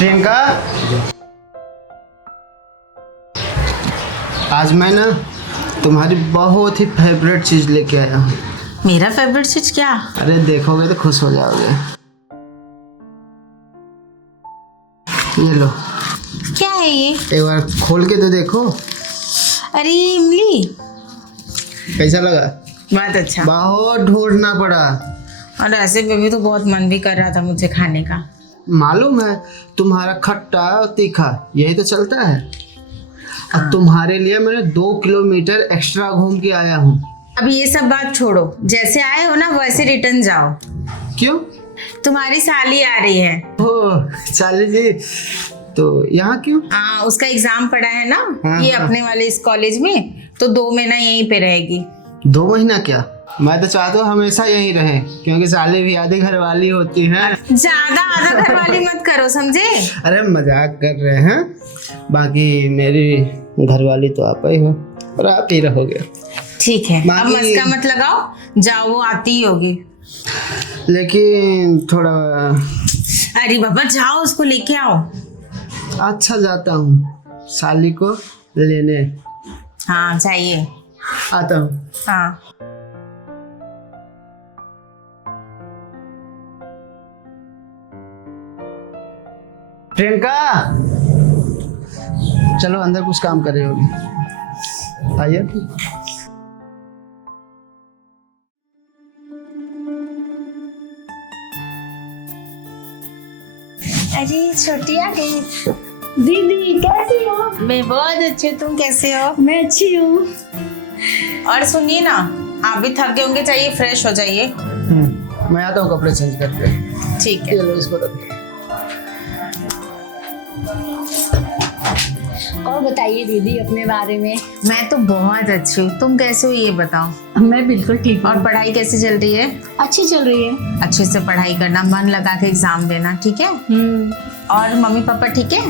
प्रियंका, आज मैं ना तुम्हारी बहुत ही फेवरेट चीज लेके आया हूँ। मेरा फेवरेट चीज क्या? अरे देखोगे तो खुश हो जाओगे। ये लो, क्या है ये? एक बार खोल के तो देखो। अरे इमली, कैसा लगा? बहुत अच्छा। बहुत ढूंढना पड़ा। और ऐसे में भी तो बहुत मन भी कर रहा था मुझे खाने का। मालूम है, तुम्हारा खट्टा और तीखा यही तो चलता है। अब तुम्हारे लिए मैंने 2 किलोमीटर एक्स्ट्रा घूम के आया हूँ। अब ये सब बात छोड़ो, जैसे आए हो ना वैसे रिटर्न जाओ। क्यों? तुम्हारी साली आ रही है। ओह चाली जी, तो यहाँ क्यों? उसका एग्जाम पड़ा है ना। हाँ, ये हाँ। अपने वाले इस कॉलेज में, तो 2 महीना यहीं पे रहेगी। 2 महीना क्या, मैं तो चाहता हूँ हमेशा यहीं रहे, क्योंकि साली भी आधी घर वाली होती हैं। ज्यादा आधा घर वाली मत करो, समझे? अरे मजाक कर रहे हैं। बाकी मेरी घर वाली तो आप ही हो और आप ही रहोगे। ठीक है, अब बाकी- मस्का मत लगाओ, जाओ, वो आती ही होगी। लेकिन थोड़ा अरे बाबा जाओ, उसको लेके आओ। अच्छा जाता हूँ साली को लेने। हाँ चाहिए। आता हूँ। हाँ प्रियंका, चलो अंदर कुछ काम कर रही होगी, आइए। अरे छोटी आ गई। दीदी कैसी हो? मैं बहुत अच्छी हूँ, तुम कैसे हो? मैं अच्छी हूँ। और सुनिए ना, आप भी थक गए होंगे, चाहिए फ्रेश हो जाइए। मैं आता हूँ कपड़े चेंज करके। ठीक है। ये लो, इसको रखो। और बताइए दीदी अपने बारे में। मैं तो बहुत अच्छी हूँ, तुम कैसे हो ये बताओ। मैं बिल्कुल ठीक हूँ। और पढ़ाई कैसी चल रही है? अच्छी चल रही है। अच्छे से पढ़ाई करना, मन लगा के एग्जाम देना, ठीक है? और मम्मी पापा ठीक है?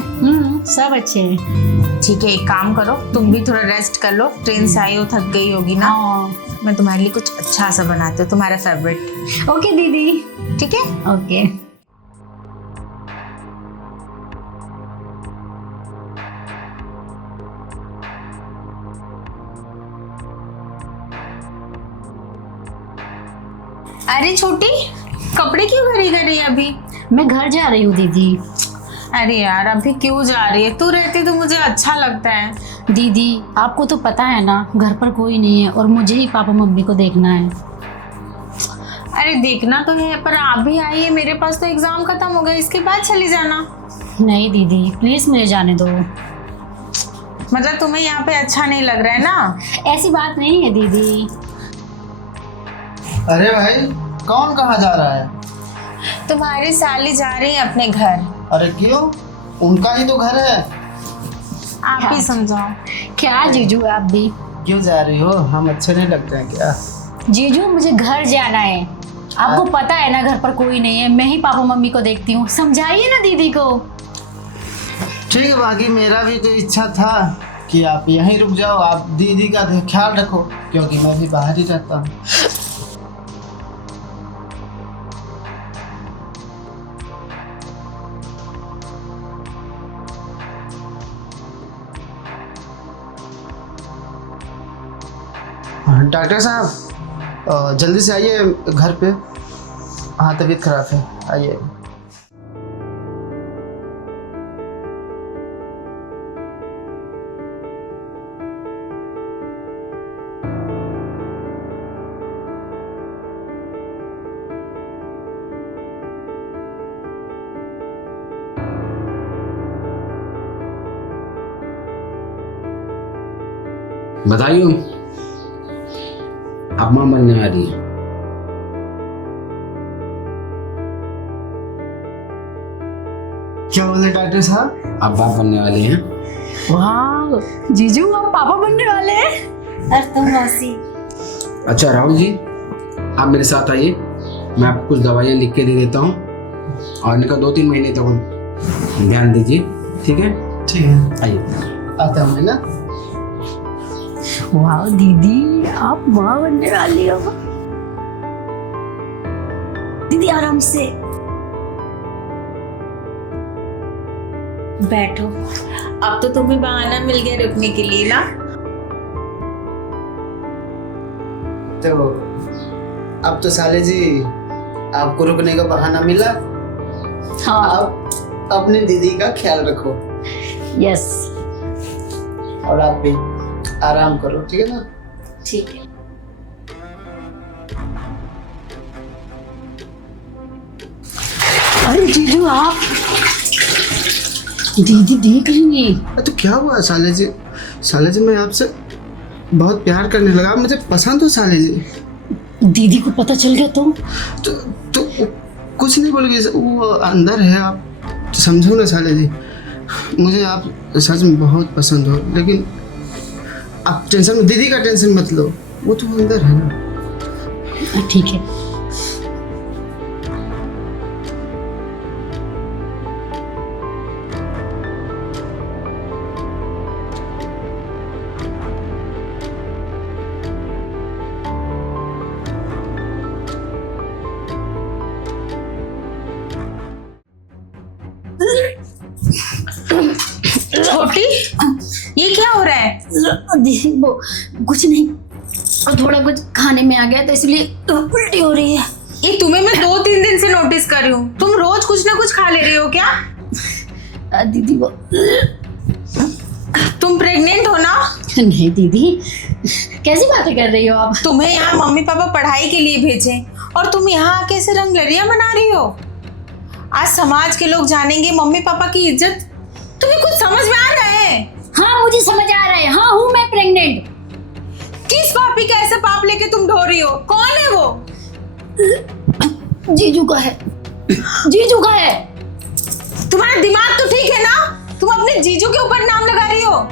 सब अच्छे हैं। ठीक है, एक काम करो, तुम भी थोड़ा रेस्ट कर लो, ट्रेन से आई हो, थक गई होगी ना। हाँ। मैं तुम्हारे लिए कुछ अच्छा सा बनाती हूँ, तुम्हारा फेवरेट। ओके दीदी। ठीक है? ओके। अरे छोटी, कपड़े क्यों खड़ी कर रही है अभी? मैं घर जा रही हूँ दीदी। अरे यार अभी क्यों जा रही है? तू रहती तो मुझे अच्छा लगता है। दीदी आपको तो पता है ना, घर पर कोई नहीं है और मुझे ही पापा मम्मी को देखना है। अरे देखना तो है, पर आप भी आइए, मेरे पास तो एग्जाम खत्म हो गया, इसके बाद चली जाना। नहीं दीदी प्लीज मुझे जाने दो। मतलब तुम्हें यहाँ पे अच्छा नहीं लग रहा है ना? ऐसी बात नहीं है दीदी। अरे भाई, कौन कहाँ जा रहा है? तुम्हारी साली जा रही है अपने घर। अरे क्यों? उनका ही तो घर है। आप ही समझाओ। क्या जीजू आप भी? क्यों जा रही हो? हम अच्छे नहीं लगते हैं क्या? जीजू मुझे घर जाना है। आपको पता है ना घर पर कोई नहीं है, मैं ही पापा मम्मी को देखती हूँ, समझाइए ना दीदी को। ठीक है, बाकी मेरा भी तो इच्छा था कि आप यहीं रुक जाओ, आप दीदी का ख्याल रखो, क्योंकि मैं भी बाहर ही रहता हूँ। डॉक्टर साहब, जल्दी से आइए घर पे। हाँ तबीयत खराब है, आइए। बताइयो, अब माँ बनने वाली है। क्या बोले डॉक्टर साहब? अब बाप बनने वाले हैं। वाह जीजू आप पापा बनने वाले हैं। और तुम मौसी? अच्छा राहुल जी, आप मेरे साथ आइए, मैं आपको कुछ दवाइयाँ लिख के दे देता हूँ और इनका 2-3 महीने तक ध्यान दीजिए, ठीक है? ठीक है, आइए। आता हूँ मैं ना। वाह दीदी आप माँ बनने वाली हो। दीदी आराम से। बैठो। अब तो तुम्हें बहाना मिल गया रुकने के लिए ना। तो अब तो साले जी आपको रुकने का बहाना मिला। हाँ आप अपनी दीदी का ख्याल रखो यस और आप भी आराम करो, ठीक है ना। ठीक है। अरे जीजू आप, दीदी देख लेंगी। तो क्या हुआ साले जी? साले जी मैं आपसे बहुत प्यार करने लगा, मुझे पसंद हो साले जी। दीदी को पता चल गया तो कुछ नहीं बोलोगे, वो अंदर है, आप तो समझो ना साले जी। मुझे आप सच में बहुत पसंद हो, लेकिन आप टेंशन, दीदी का टेंशन मत लो, वो तो अंदर है ना। ठीक है। छोटी, ये क्या हो रहा है? दीदी वो कुछ नहीं, और थोड़ा कुछ खाने में आ गया तो इसलिए उल्टी हो रही है। ये तुम्हें मैं 2-3 दिन से नोटिस कर रही हूँ, तुम रोज कुछ ना कुछ खा ले रही हो क्या? दीदी वो तुम प्रेग्नेंट हो ना? नहीं दीदी, कैसी बातें कर रही हो आप? तुम्हें यहाँ मम्मी पापा पढ़ाई के लिए भेजे और तुम यहाँ आके ऐसे रंगलरिया बना रही हो। आज समाज के लोग जानेंगे मम्मी पापा की इज्जत। तुम्हें कुछ समझ में आ रहा है? हाँ मुझे समझ आ रहा है, हाँ हूँ मैं प्रेग्नेंट। किस पापी का ऐसे पाप लेके तुम ढो रही हो? कौन है वो? जीजू का है, जीजू का है। तुम्हारा दिमाग तो ठीक है ना? तुम अपने जीजू के ऊपर नाम लगा रही हो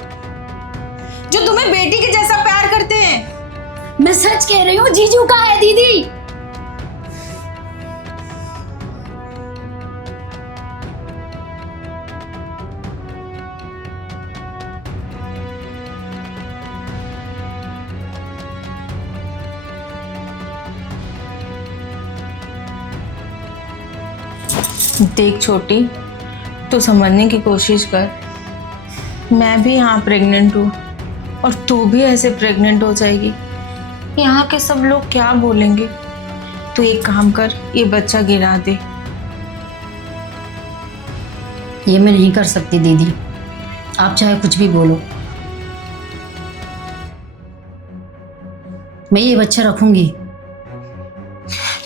जो तुम्हें बेटी के जैसा प्यार करते हैं। मैं सच कह रही हूँ, जीजू का है दीदी। देख छोटी, तू समझने की कोशिश कर। मैं भी यहाँ प्रेग्नेंट हूँ और तू भी ऐसे प्रेग्नेंट हो जाएगी। यहाँ के सब लोग क्या बोलेंगे? तू एक काम कर, ये बच्चा गिरा दे। ये मैं नहीं कर सकती दीदी, आप चाहे कुछ भी बोलो, मैं ये बच्चा रखूंगी।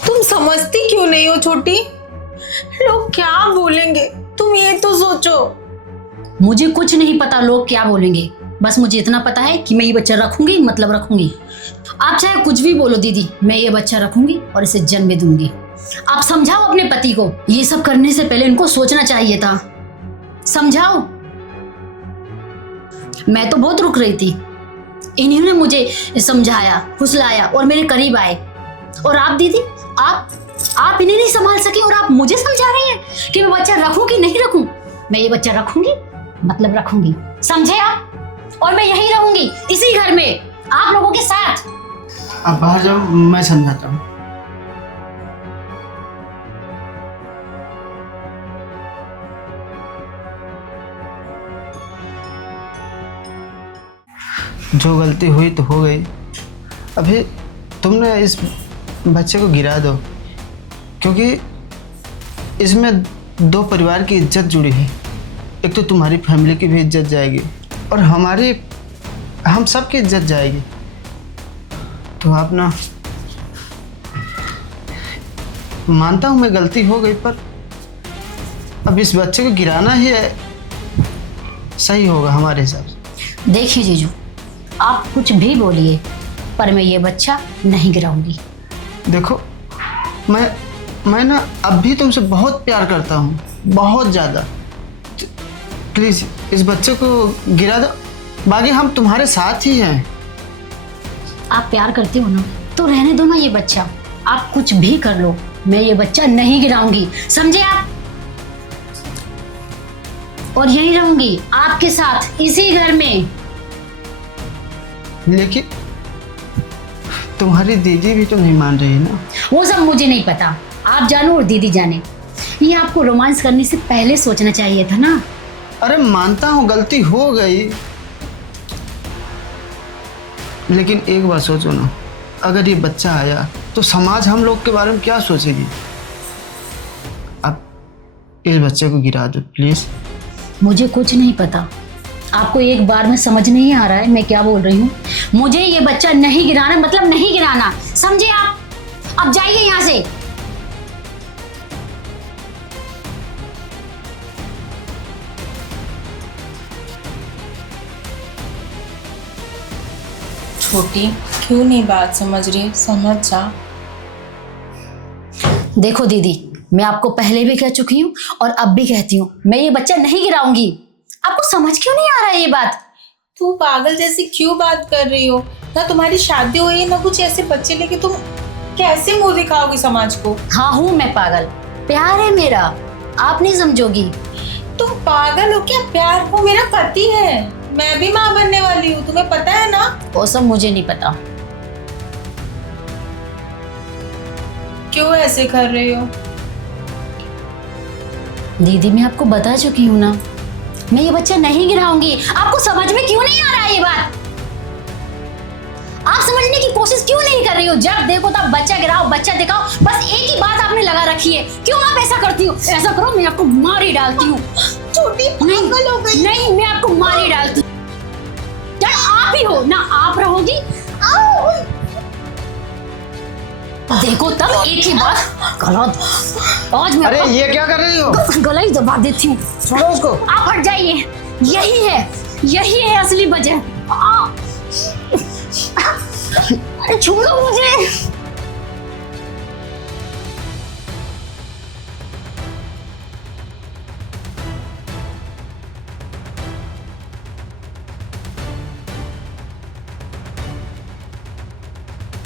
तुम समझती क्यों नहीं हो छोटी? लोग क्या बोलेंगे, तुम ये तो सोचो। मुझे कुछ नहीं पता लोग क्या बोलेंगे, बस मुझे इतना पता है कि मैं ये बच्चा रखूंगी, मतलब रखूंगी। आप चाहे कुछ भी बोलो दीदी, मैं ये बच्चा रखूंगी और इसे जन्म दूंगी। आप समझाओ अपने पति को, ये सब करने से पहले इनको सोचना चाहिए था। समझाओ। मैं तो बहुत रुक रही थी, इन्होंने मुझे समझाया, फुसलाया और मेरे करीब आए। और आप दीदी, आप इन्हें नहीं संभाल सके और आप मुझे समझा रही हैं कि मैं बच्चा रखूं कि नहीं रखूं। मैं ये बच्चा रखूंगी, मतलब रखूंगी, समझे आप? और मैं यहीं रहूंगी, इसी घर में, आप लोगों के साथ। आप बाहर जाओ, मैं समझाता हूँ। जो गलती हुई तो हो गई। अभी तुमने इस बच्चे को गिरा दो, क्योंकि इसमें 2 परिवार की इज्जत जुड़ी है। एक तो तुम्हारी फैमिली की भी इज्जत जाएगी और हम सब की इज्जत जाएगी। तो आप ना, मानता हूँ मैं गलती हो गई, पर अब इस बच्चे को गिराना ही है, सही होगा हमारे हिसाब से। देखिए जीजू, आप कुछ भी बोलिए, पर मैं ये बच्चा नहीं गिराऊंगी। देखो, मैं ना अब भी तुमसे बहुत प्यार करता हूँ, बहुत ज़्यादा। प्लीज़ इस बच्चे को गिरा दो, बाकी हम तुम्हारे साथ ही हैं। आप प्यार करते हो ना, तो रहने दो ना ये बच्चा। आप कुछ भी कर लो, मैं ये बच्चा नहीं गिराऊंगी, समझे आप? और यहीं रहूंगी आपके साथ, इसी घर में। लेकिन तुम्हारी दीदी भी तो नहीं मान रही है ना। वो सब मुझे नहीं पता, आप जानो और दीदी जाने। ये आपको रोमांस करने से पहले सोचना चाहिए था ना। अरे मानता हूँ गलती हो गई, लेकिन एक बार सोचो ना, अगर ये बच्चा आया तो समाज हम लोग के बारे में क्या सोचेगी। आप इस बच्चे को गिरा दो प्लीज। मुझे कुछ नहीं पता, आपको एक बार में समझ नहीं आ रहा है मैं क्या बोल रही हूँ। मुझे ये बच्चा नहीं गिराना, मतलब नहीं गिराना, समझे आप? अब जाइए यहाँ से। छोटी, क्यों नहीं बात समझ रही? समझ जा। देखो दीदी, मैं आपको पहले भी कह चुकी हूँ और अब भी कहती हूँ, मैं ये बच्चा नहीं गिराऊंगी। आपको समझ क्यों नहीं आ रहा है ये बात? तू पागल जैसी क्यों बात कर रही हो? ना तुम्हारी शादी हुई है, ना कुछ ऐसे बच्चे लेके तुम कैसे मुंह दिखाओगी समाज को? हाँ हूँ मैं पागल, प्यार है मेरा, आप नहीं समझोगी। तुम पागल हो क्या? प्यार हो मेरा पति है, मैं भी माँ बनने वाली हूँ, तुम्हें पता है ना? वो सब मुझे नहीं पता। क्यों ऐसे कर रही हो? दीदी मैं आपको बता चुकी हूँ ना, मैं ये बच्चा नहीं गिराऊंगी। आपको समझ में क्यों नहीं आ रहा है ये बात? आप समझने की कोशिश क्यों नहीं कर रही हो? जब देखो तब बच्चा गिराओ, बच्चा दिखाओ, बस एक ही बात आपने लगा रखी है। क्यों आप ऐसा करती हो? ऐसा करो मैं आपको मार ही डालती हूँ। छोटी पागल हो गई। नहीं, मैं आपको मार ही डालती हूँ। यार आप ही हो ना, आप रहोगी। देखो तब एक ही बात गलत। आज मैं अरे ये क्या कर रही हो? गला ही दबा देती हूँ। छोड़ो उसको। आप हट जाइए, यही है असली वजह। छोड़ो मुझे।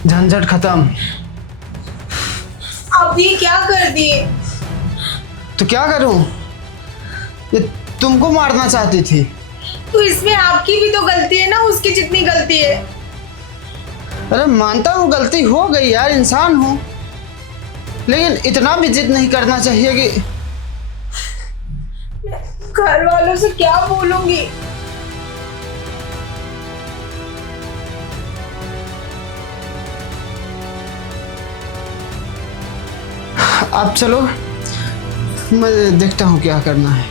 झंझट खत्म। अब ये क्या कर दिए? तो क्या करूं? ये तुमको मारना चाहती थी। तो इसमें आपकी भी तो गलती है ना, उसकी जितनी गलती है। अरे मानता हूँ गलती हो गई यार, इंसान हूँ, लेकिन इतना भी जिद नहीं करना चाहिए कि। घर वालों से क्या बोलूंगी? आप चलो, मैं देखता हूँ क्या करना है।